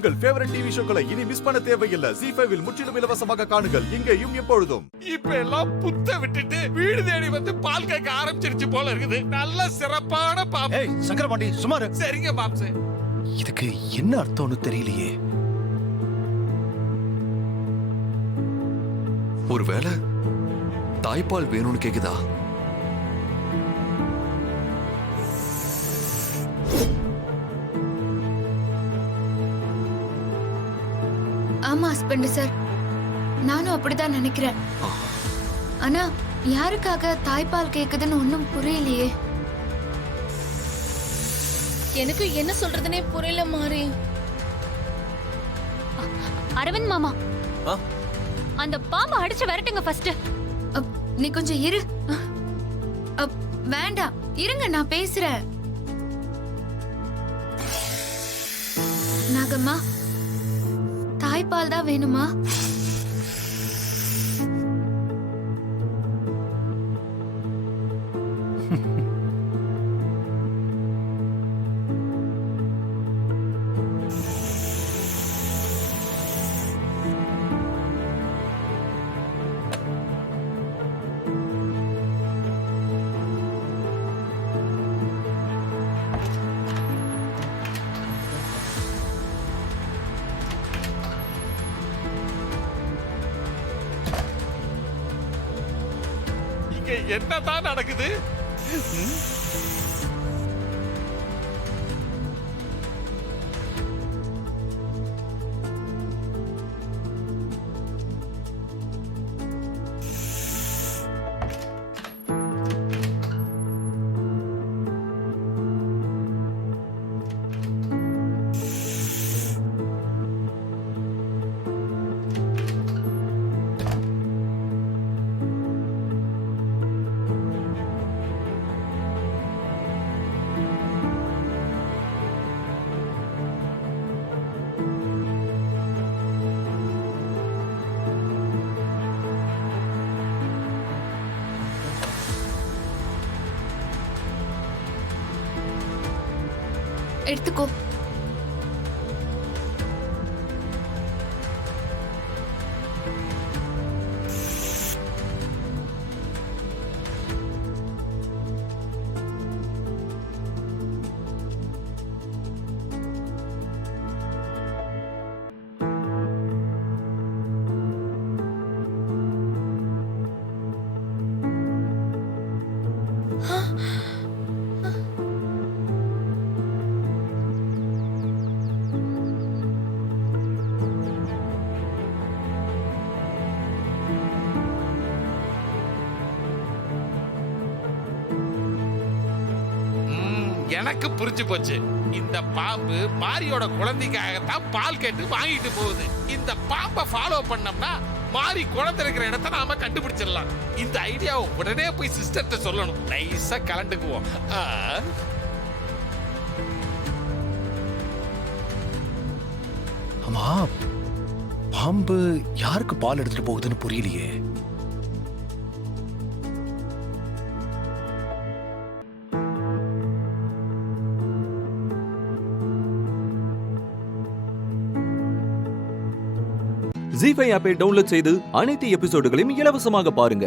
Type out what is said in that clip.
உங்கள் favourite TV ஷோக்களை இனி miss பண்ண தேவையில்லை. ZEE5 இல் முற்றிலும் இலவசமாக காணுங்கள், இங்கேயும் எப்பொழுதும். இப்ப எல்லாம் புத்த விட்டுட்டு வீடு தேடி வந்து பால் கேட்க ஆரம்பிச்சிருச்சு போல இருக்குது. நல்ல சிறப்பான பாம்பு. ஏய் சங்கரபாண்டி சுமார். சரிங்க பாப்ஸ். இதுக்கு என்ன அர்த்தம்னு தெரியலையே. ஒருவேளை தாய்ப்பால் வேணும்னு கேக்குதா? ஆமா ஹஸ்பண்ட் சார், நானும் அப்படிதான் நினைக்கிறேன். ஆனா யாருக்காக தாய்ப்பால் கேக்குதுன்னு ஒன்னும் புரியலையே. எனக்கு என்ன சொல்றதுனே புரியல மாறி. அரவிந்த் மாமா, அந்த பாம்பை அடிச்சு விரட்டுங்க ஃபர்ஸ்ட். நீ கொஞ்சம் இரு. வேண்டாம், இருங்க, நான் பேசுறேன். நாகம்மா, தாய்ப்பால் தான் வேணுமா? இங்க என்னதான் நடக்குது? எடுத்துக்கோ. எனக்கு புரிஞ்சு போச்சு. இந்த பாம்பு மாரியோட குழந்தைக்காகத்தான் பால் கேட்டு வாங்கிட்டு போகுது. இந்த பாம்பை ஃபாலோ பண்ணோம்னா மாரி குழந்தை இருக்கிற இடத்த நாம கண்டுபிடிச்சிடலாம். இந்த ஐடியாவை உடனே போய் சிஸ்டர்ட்ட சொல்லணும். நைஸா கலந்துக்குவோம். ஆமா, பாம்பு யாருக்கு பால் எடுத்துட்டு போகுதுன்னு புரியலையே. ZEE5 ஆப்பை டவுன்லோட் செய்து அனைத்து எபிசோடுகளையும் இலவசமாக பாருங்க.